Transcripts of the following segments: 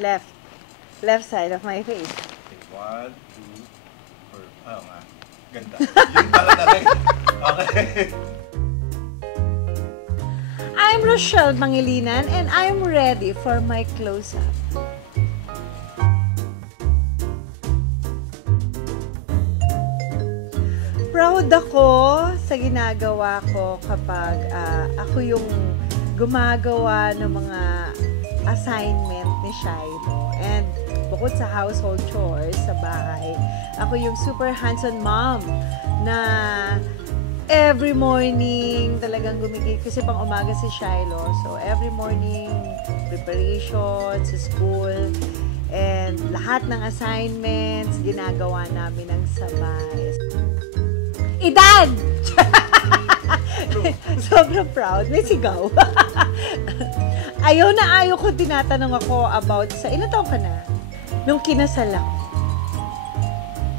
Left. Left side of my face. Okay, 1, 2, 4. Oo nga. Ganda. Yun pala talaga. Okay. I'm Rochelle Mangilinan and I'm ready for my close-up. Proud ako sa ginagawa ko kapag ako yung gumagawa ng mga assignment ni Shiloh. And bukod sa household chores sa bahay, ako yung super hands-on mom na every morning talagang gumigit kasi pang umaga si Shiloh. So every morning, preparation sa school, and lahat ng assignments ginagawa namin ng sabay. Edad! Sobrang proud. May sigaw. Ayaw na ayaw ko tinatanong ako about sa ilan taon ka na? Nung kinasal ako,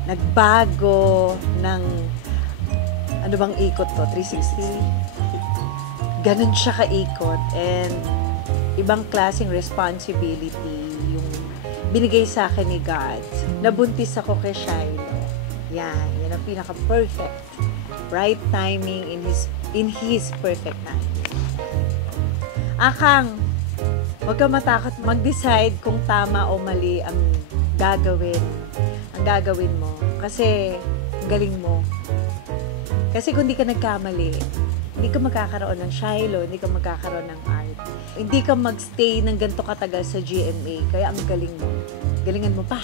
nagbago ng ano bang ikot to? 360? Ganun siya kaikot. And ibang klaseng responsibility yung binigay sa akin ni God. Nabuntis ako kay Shiloh. Yan ang pinaka-perfect. Right timing in His perfect timing. Akang, huwag ka matakot mag-decide kung tama o mali ang gagawin mo. Kasi, ang galing mo. Kasi kung di ka nagkamali, hindi ka magkakaroon ng Shiloh, hindi ka magkakaroon ng art. Hindi ka magstay ng ganito katagal sa GMA. Kaya ang galing mo. Galingan mo pa.